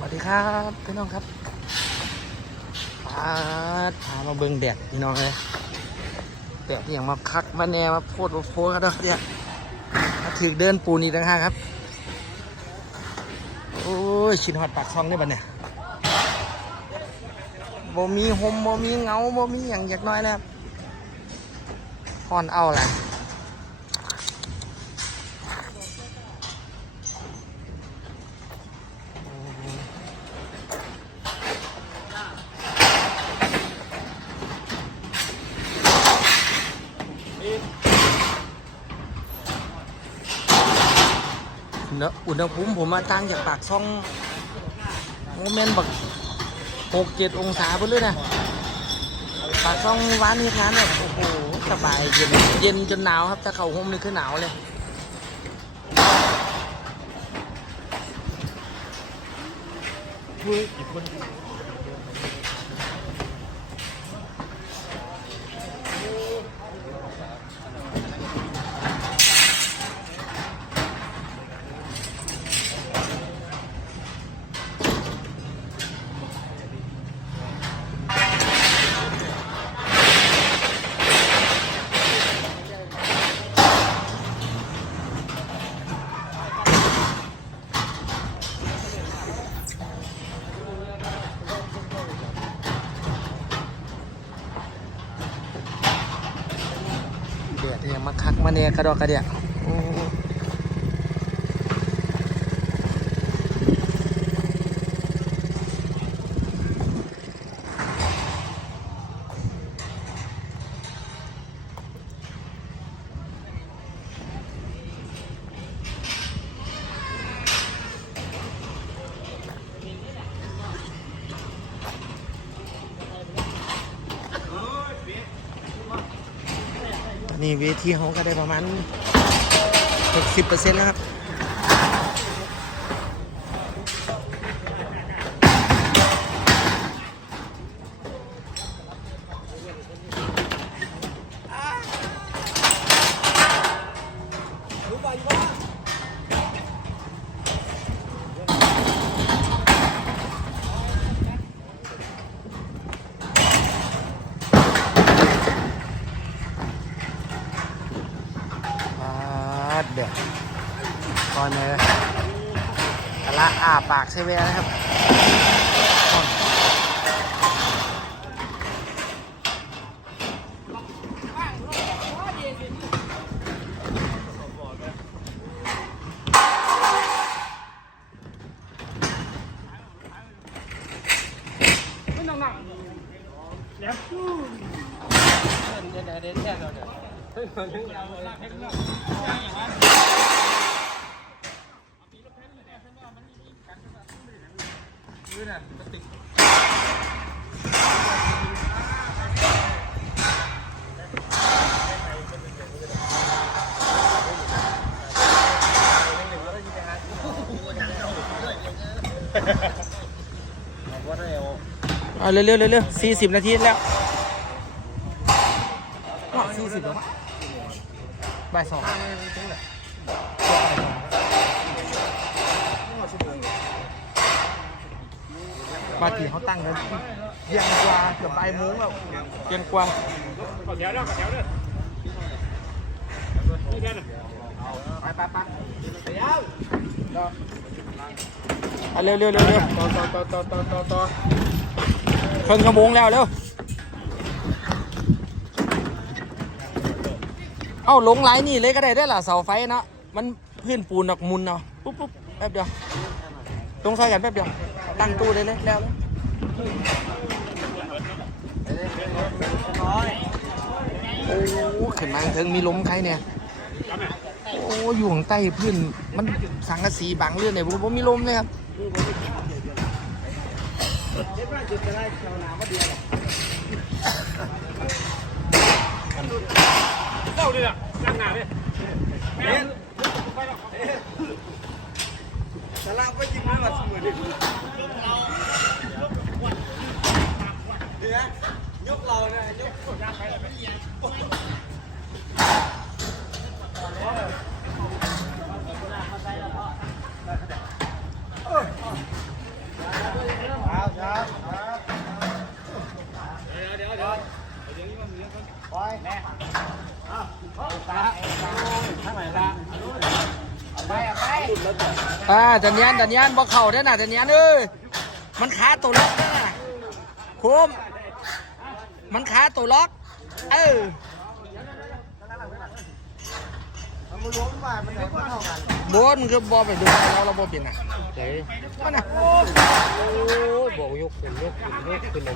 วัสดีครับพี่น้องครับพาพามาเบิ่งแดดพี่น้องเลยแดดอย่างมาคักมาแนมาโพดมาโพดกันเนาะเนี่ยมาถึงเดินปูนี่ต่างหากครับ โอ้ยชินฮอดปากช่องได้บัดเนี่ยบ่มีหมบ่มีเงาบ่มีอย่างอยากน้อยนะครับฮอนเอาแหละ อะอุณหภูมิผมมาตั้งจากปากช่องโมเมนต์บักหกเจ็ดองศาไปเลยนะปากช่องว้านนี่งานแบบโอ้โหสบายเย็นเย็นจนหนาวครับ ถ้าเขาห่มนี่คือหนาวเลย เนี่ยมาคักมาเนี่ยกระดอกกระเดียโอ้ ตอนนี้เวทีเขาก็ได้ประมาณ 60%แล้วครับ เดือดก่อนเลยกะละอาปากใช่ไหมนะครับก่อนเเอาเร็วๆเร็วๆสี่สิบนาทีแล้วสี่สิบแล้ว บ่ายสองบาทีเขาตั้งกันเที่ยงกว่าเกือบบ่ายโมงแล้วเที่ยงกว่าขอแถวเด้อขอแถวเด้อนี่กันไปไปไปเอาเร็วเร็วเร็วเร็วต่อต่อต่อต่อต่อต่อเพิ่งขโมงแล้วเร็ว เอ้าลงไหลนี่เลยก็ได้ได้อล่ะเสาไฟเนาะมันพื้นปูนดอกมุนเนาะปุ๊บปุ๊บแป๊บเดียวลงซอยกันแป๊บเดียวตั้งตู้เลยเลยแล้วเลยโอ้ขึ้นมาถึงมีลมใครเนี่ยโอ้อยู่ข้างใต้พื้นมันสังกะสีบังเลื่อนเนี่ยผมมีลมเลยครับ เต้าเลยล่ะนั่งหน้าดิแม่สาระไปกินไม่มาสมุนเดี๋ยวนะยกเราเนี่ยยก เเดี๋ยวเดี๋ยวเดี๋ยวนี้มันเลี้ยงกันปล่อยแม่ตาข้างไหนละไปไป อ่าจันยันจันยันบอกเข่าได้น่ะจันยันเอ้ยมันขาตัวล็อกได้น่ะคุมมันขาตัวล็อก เออ มันล้วงมามันไหนก็เท่ากัน บนคือบอไปดูเราเราบอเป็นน่ะเฮ้ยมันน่ะโอ้ยบอกยกขึ้นยกขึ้นยกขึ้นแล้ว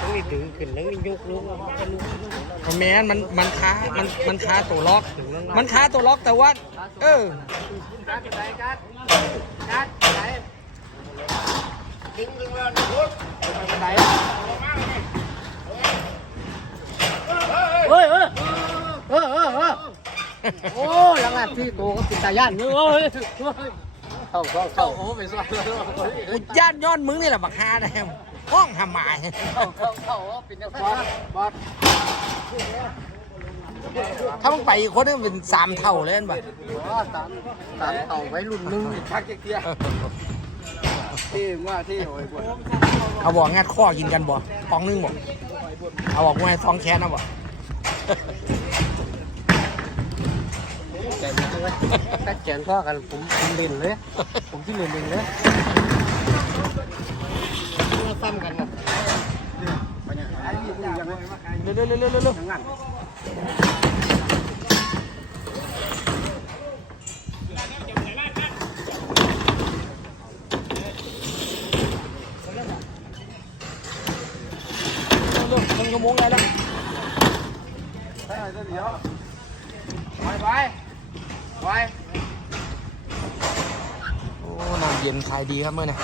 ต้องนี่ดึงขึ้นแล้วนี่ยกลุกแมนมันมันขามันมันขาตัวล็อก มันขาตัวล็อกแต่ว่า เออกัดไปกัดกัดไปดึงดึงแล้วลุก โอ้หลังหลังที่โตก็ติดตาย่านเฮ้ยเฮ้ยเข้าเข้าเข้าโอ้ไปสวัสดีกูย่านย้อนมึงนี่แหละบักฮาได้ห้องทำไมเข้าเข้าเข้าเป็นนักบอสบอสถ้ามึงไปอีกคนนึงเป็นสามเท่าเลยเห็นปะสามสามเต่าไว้รุ่นนึงชักเกียที่ว่าที่โอ้ยปวดเอาบอกงัดข้อกินกันบ่ปองนึงบ่เอาบอกว่าให้ซองแคนนะบ่ แขนเลยถ้าแขนพ่อกันผมผมเล่นเลย ผมที่เล่นเล่นเลยมาซ้ำกันนะเร็วเร็วเร็วเร็วเร็วเร็วมึงจะมงไงแล้วไปไป ไปโอ้น้ำเย็นขายดีครับเมื่อนี่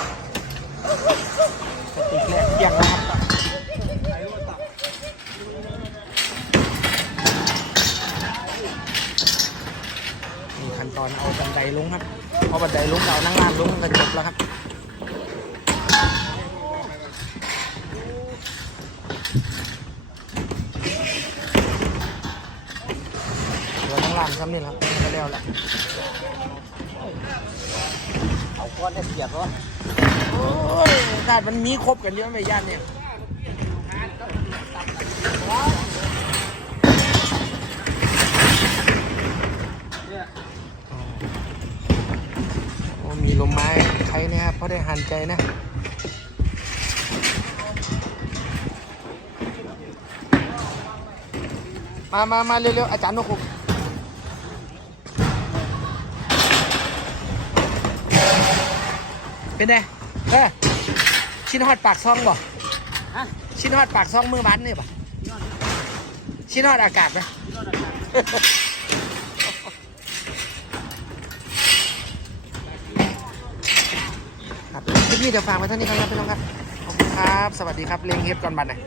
ติกแรกเที่ยงแล้วครับนี่ขั้นตอนเอาบันไดลงครับเอาบันไดลงเรานั่งล่างลงก็จบแล้วครับเดี๋ยวนั่งล่างซ้ำนี่และครับ แล้วแหละเอาก้อนได้เสียบวะโอ้ยชาติมันมีครบกันเยอะไหมย่านเนี่ยโอ้มีลมไม้ใครนี่ยครับเพราะได้หันใจนะมามามาเร็วๆอาจารย์นกคุก เป็นไงเออชิ้นฮอดปากซองบ่ชิ้นฮอดปากซองมือบันนี่บ่ชิ้นฮอดอากาศไหมครับคลิปนี้เดี๋ยวฝากไว้เท่านี้ครับพี่น้องครับขอบคุณครับ สวัสดีครับเลี้ยงเฮ็ดก่อนบันหน่อย